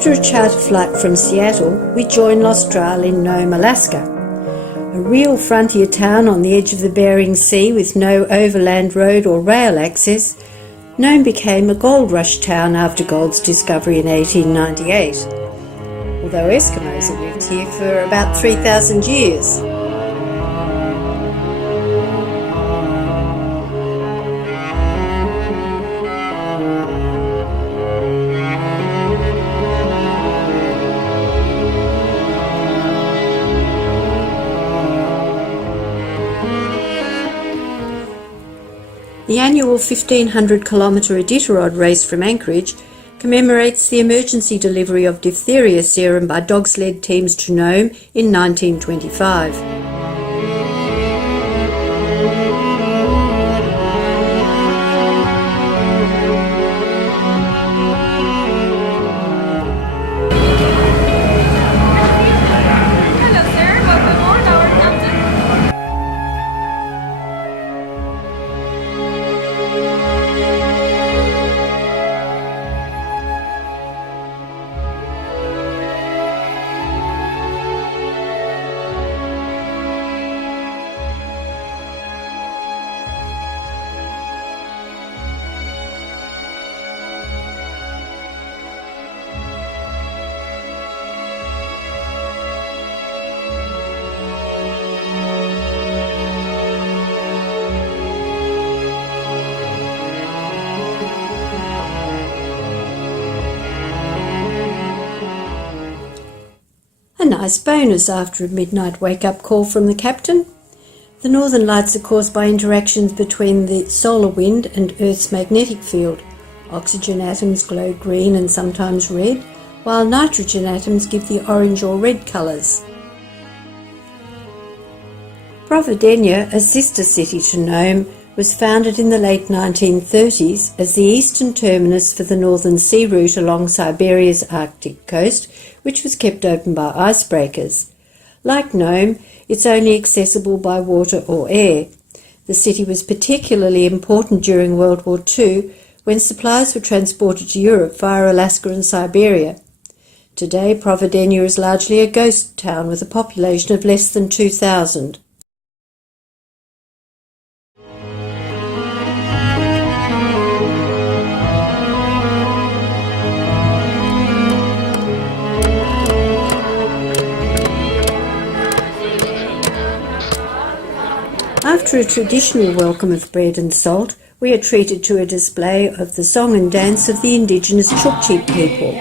After a charter flight from Seattle, we joined L'Austral in Nome, Alaska. A real frontier town on the edge of the Bering Sea with no overland road or rail access, Nome became a gold rush town after gold's discovery in 1898, although Eskimos have lived here for about 3,000 years. The annual 1,500-kilometre Iditarod race from Anchorage commemorates the emergency delivery of diphtheria serum by dog-sled teams to Nome in 1925. A nice bonus after a midnight wake-up call from the captain. The northern lights are caused by interactions between the solar wind and Earth's magnetic field. Oxygen atoms glow green and sometimes red, while nitrogen atoms give the orange or red colours. Providenia, a sister city to Nome, was founded in the late 1930s as the eastern terminus for the northern sea route along Siberia's Arctic coast, which was kept open by icebreakers. Like Nome, it's only accessible by water or air. The city was particularly important during World War II, when supplies were transported to Europe via Alaska and Siberia. Today, Providenia is largely a ghost town with a population of less than 2,000. After a traditional welcome of bread and salt, we are treated to a display of the song and dance of the indigenous Chukchi people.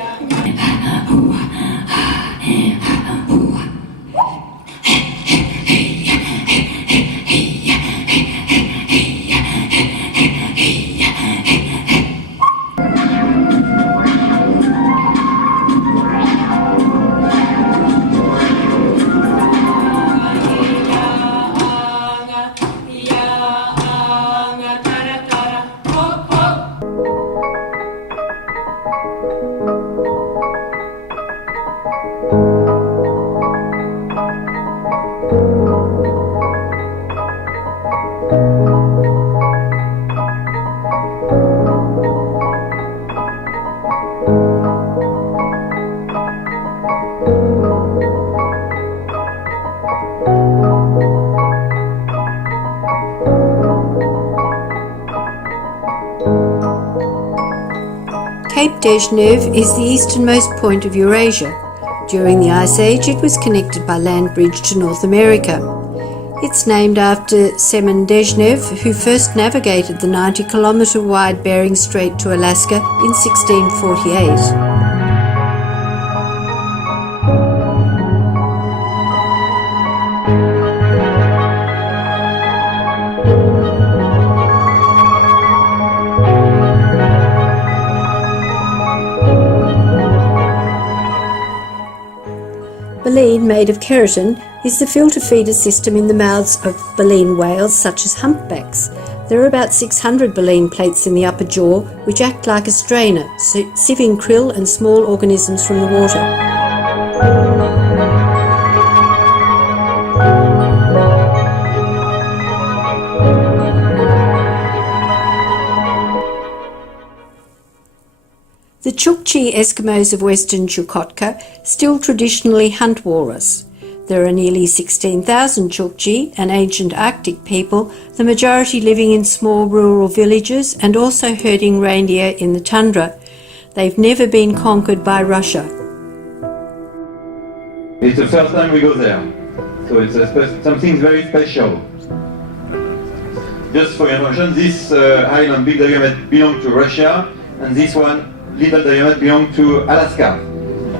Cape Dezhnev is the easternmost point of Eurasia. During the Ice Age, it was connected by land bridge to North America. It's named after Semen Dezhnev, who first navigated the 90-kilometre wide Bering Strait to Alaska in 1648. Baleen, made of keratin, is the filter feeder system in the mouths of baleen whales such as humpbacks. There are about 600 baleen plates in the upper jaw which act like a strainer, sieving krill and small organisms from the water. The The Chukchi Eskimos of western Chukotka still traditionally hunt walrus. There are nearly 16,000 Chukchi, an ancient Arctic people, the majority living in small rural villages and also herding reindeer in the tundra. They've never been conquered by Russia. It's the first time we go there, so it's something very special. Just for your information, this island, Big Diamond, belongs to Russia, and this one, Little Diamond, belongs to Alaska.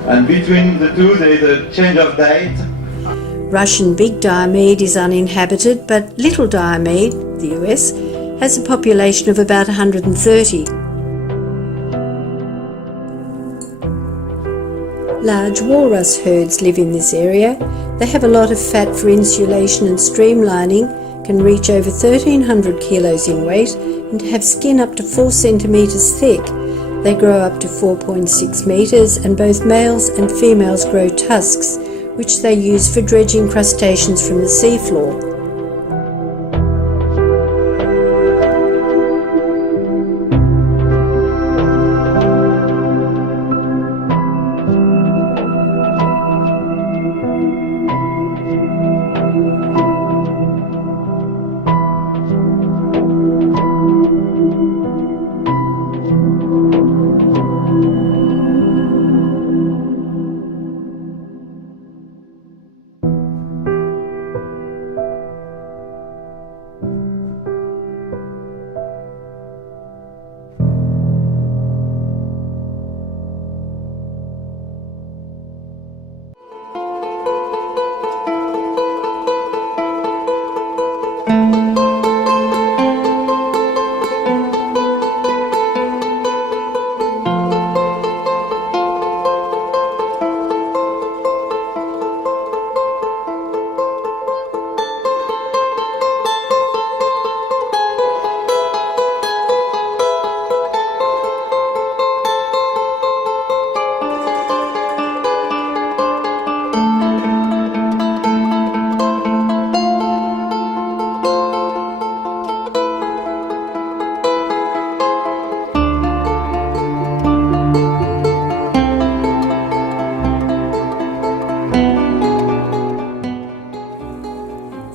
And between the two, there is a change of date. Russian Big Diomede is uninhabited, but Little Diomede, the US, has a population of about 130. Large walrus herds live in this area. They have a lot of fat for insulation and streamlining, can reach over 1,300 kilos in weight, and have skin up to 4 centimetres thick. They grow up to 4.6 metres, and both males and females grow tusks, which they use for dredging crustaceans from the seafloor.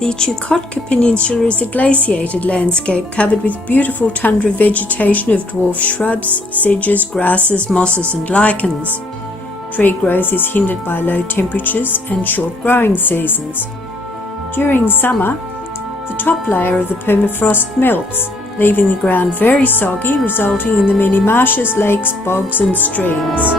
The Chukotka Peninsula is a glaciated landscape covered with beautiful tundra vegetation of dwarf shrubs, sedges, grasses, mosses and lichens. Tree growth is hindered by low temperatures and short growing seasons. During summer, the top layer of the permafrost melts, leaving the ground very soggy, resulting in the many marshes, lakes, bogs and streams.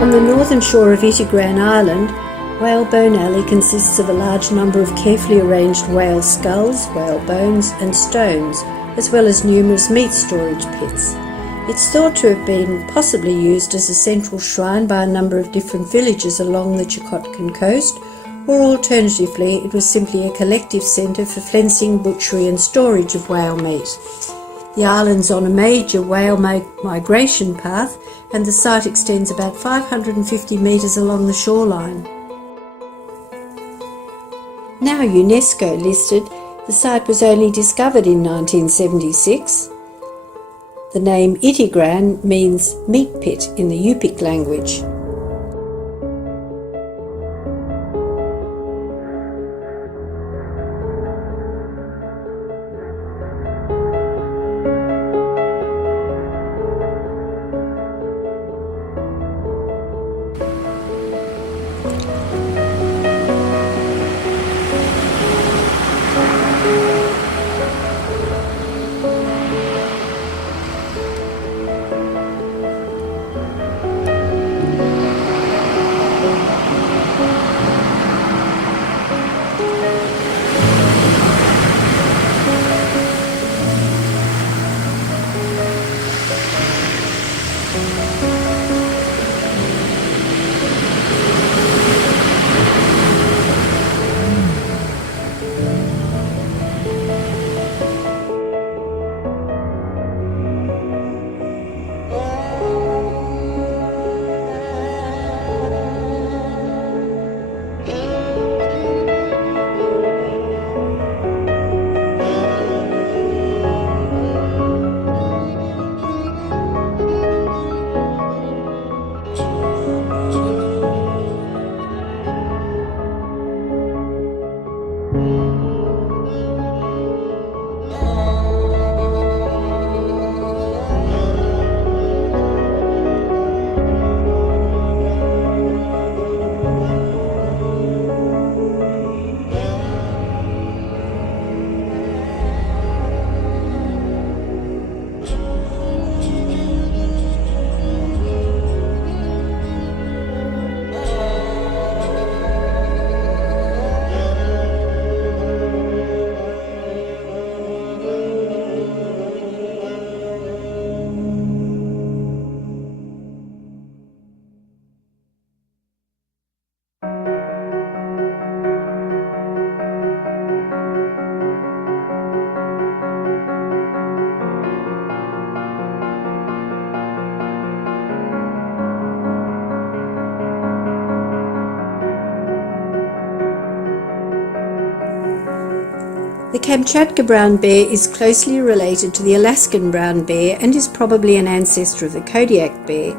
On the northern shore of Itigran Island, Whalebone Alley consists of a large number of carefully arranged whale skulls, whale bones and stones, as well as numerous meat storage pits. It's thought to have been possibly used as a central shrine by a number of different villages along the Chukotkan coast, or alternatively it was simply a collective centre for fencing, butchery and storage of whale meat. The island's on a major whale migration path, and the site extends about 550 metres along the shoreline. Now UNESCO listed, the site was only discovered in 1976. The name Itigran means meat pit in the Yupik language. The Kamchatka brown bear is closely related to the Alaskan brown bear and is probably an ancestor of the Kodiak bear.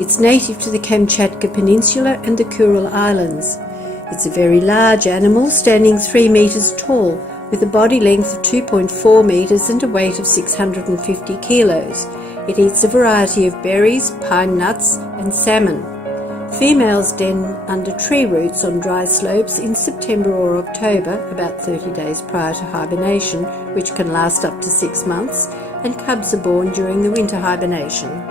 It's native to the Kamchatka Peninsula and the Kuril Islands. It's a very large animal, standing 3 meters tall, with a body length of 2.4 meters and a weight of 650 kilos. It eats a variety of berries, pine nuts, and salmon. Females den under tree roots on dry slopes in September or October, about 30 days prior to hibernation, which can last up to 6 months, and cubs are born during the winter hibernation.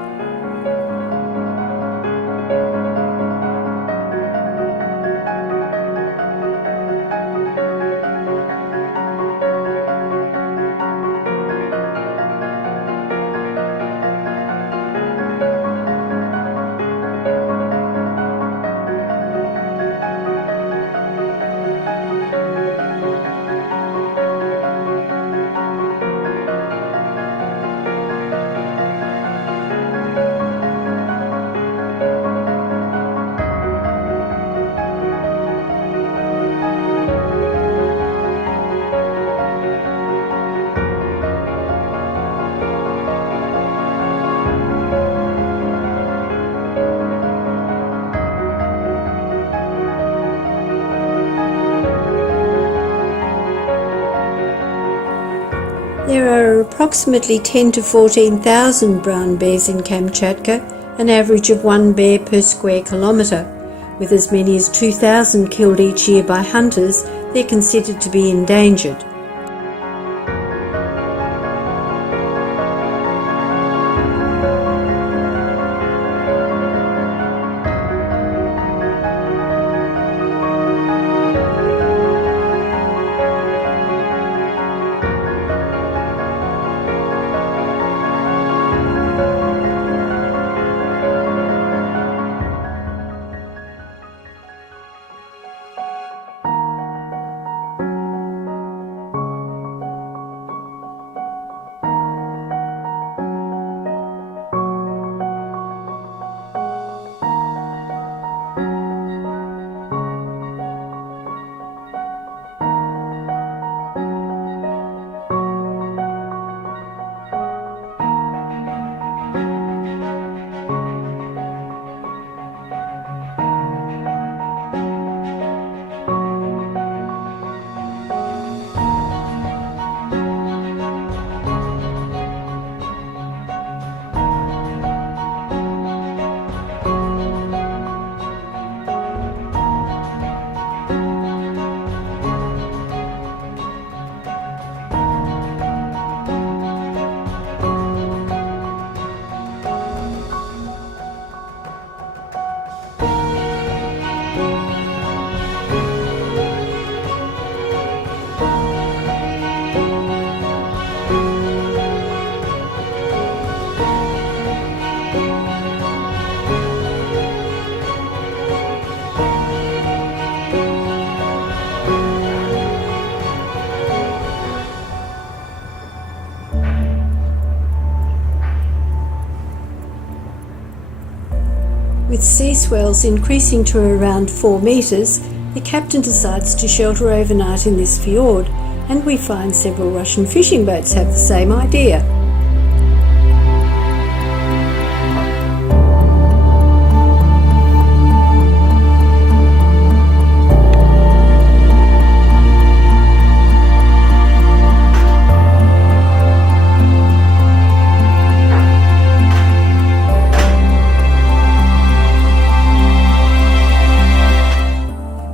There are approximately 10 to 14,000 brown bears in Kamchatka, an average of 1 bear per square kilometre. With as many as 2,000 killed each year by hunters, they're considered to be endangered. With sea swells increasing to around 4 metres, the captain decides to shelter overnight in this fjord, and we find several Russian fishing boats have the same idea.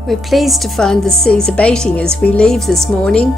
We're pleased to find the seas abating as we leave this morning.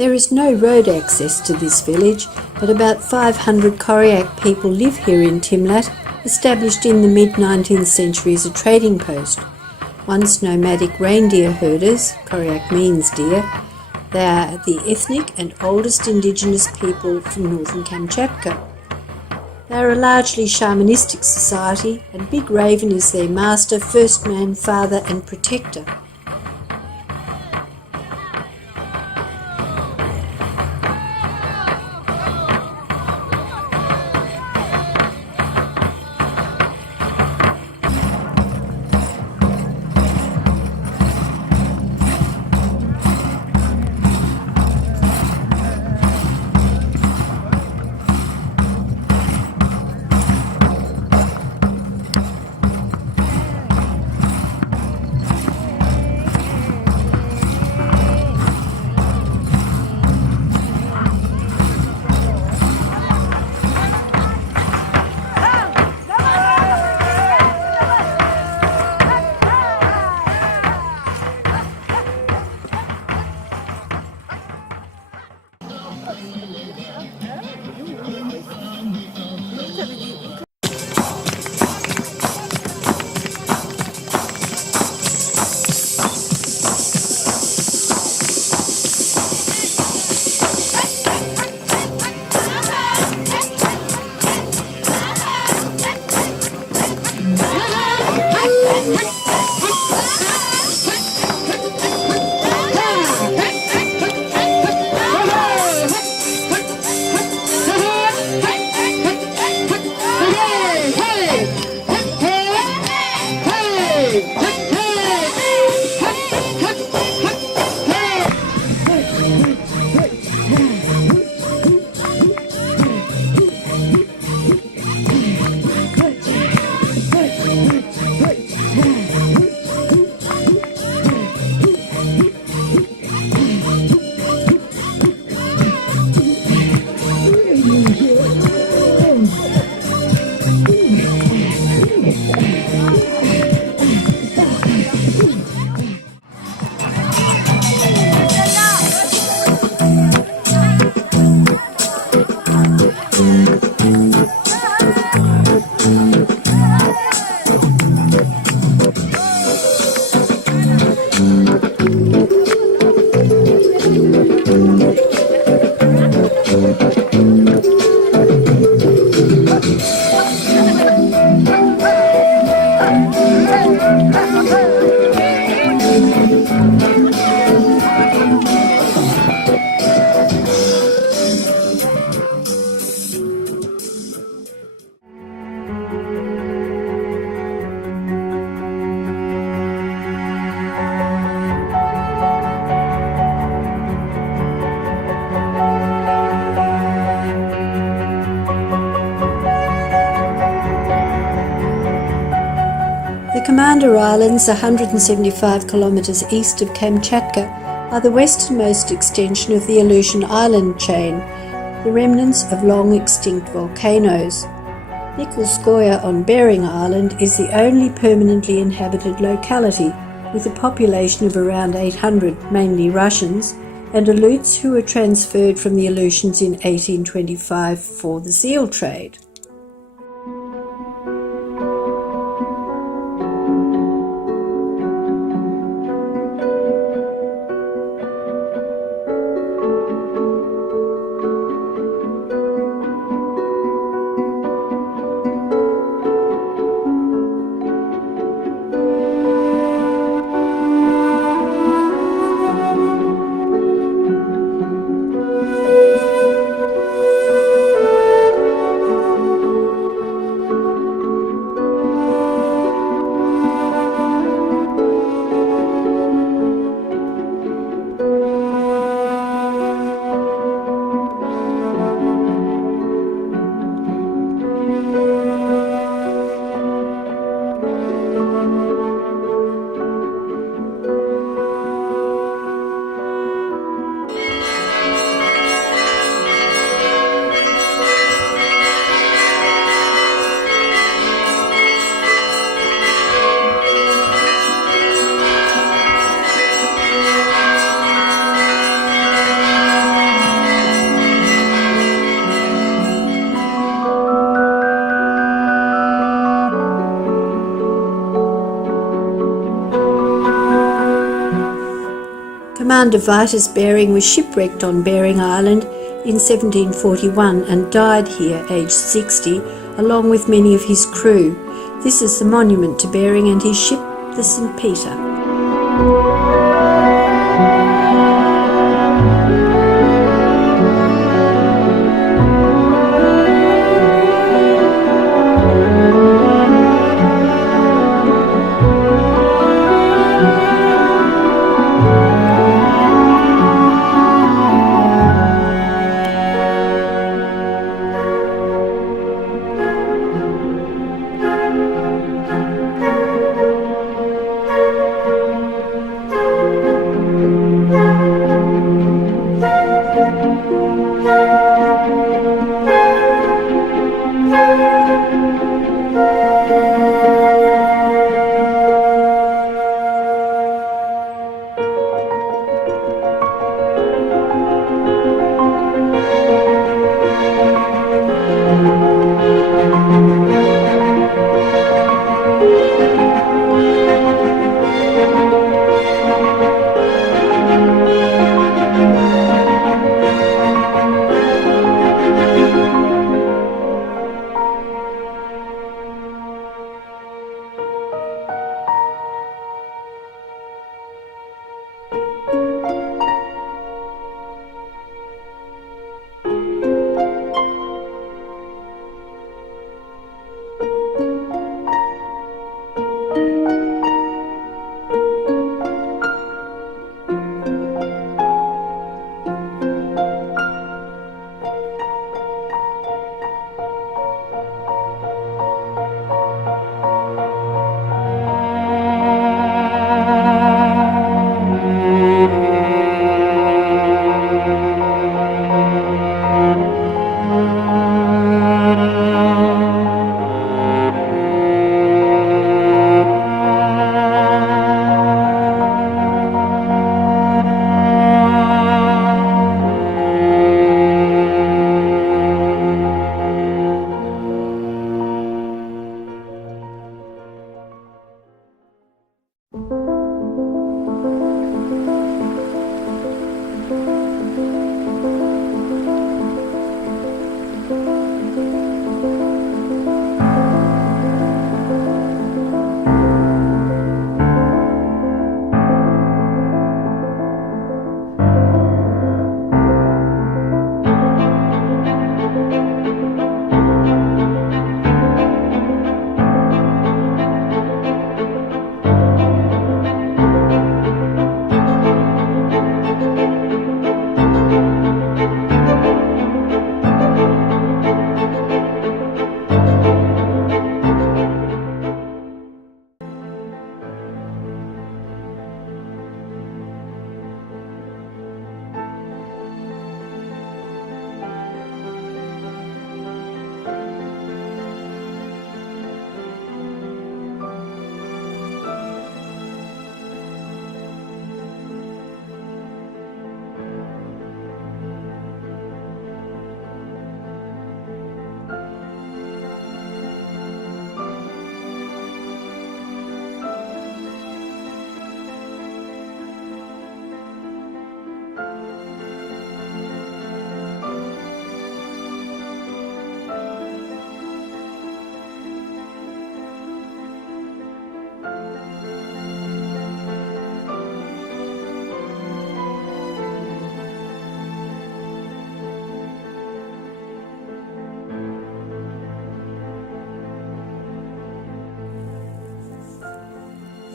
There is no road access to this village, but about 500 Koryak people live here in Timlat, established in the mid-19th century as a trading post. Once nomadic reindeer herders, Koryak means deer, they are the ethnic and oldest indigenous people from northern Kamchatka. They are a largely shamanistic society, and Big Raven is their master, first man, father and protector. The Commander Islands, 175 kilometres east of Kamchatka, are the westernmost extension of the Aleutian Island chain, the remnants of long-extinct volcanoes. Nikolskoye on Bering Island is the only permanently inhabited locality, with a population of around 800, mainly Russians, and Aleuts who were transferred from the Aleutians in 1825 for the seal trade. Commander Vitus Bering was shipwrecked on Bering Island in 1741 and died here aged 60, along with many of his crew. This is the monument to Bering and his ship, the St. Peter.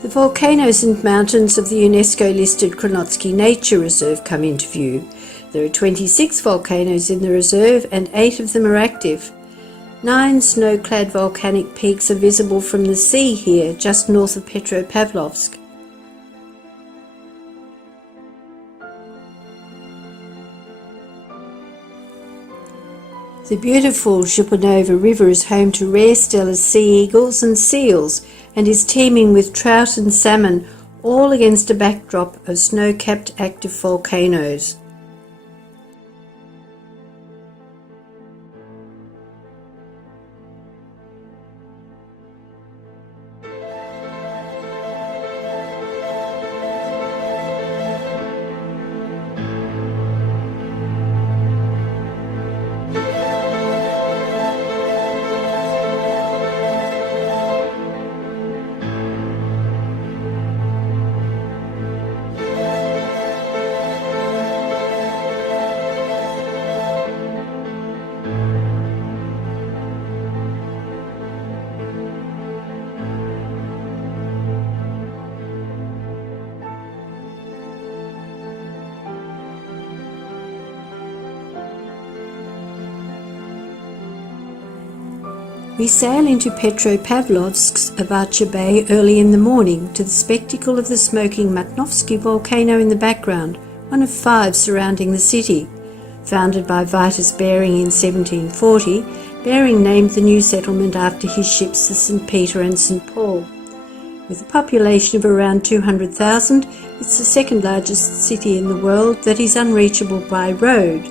The volcanoes and mountains of the UNESCO-listed Kronotsky Nature Reserve come into view. There are 26 volcanoes in the reserve and 8 of them are active. 9 snow-clad volcanic peaks are visible from the sea here, just north of Petropavlovsk. The beautiful Zhupanova River is home to rare Steller sea eagles and seals and is teeming with trout and salmon, all against a backdrop of snow-capped active volcanoes. We sail into Petropavlovsk of Archer Bay early in the morning to the spectacle of the smoking Matnovsky volcano in the background, one of 5 surrounding the city. Founded by Vitus Bering in 1740, Bering named the new settlement after his ships the St. Peter and St. Paul. With a population of around 200,000, it's the second largest city in the world that is unreachable by road.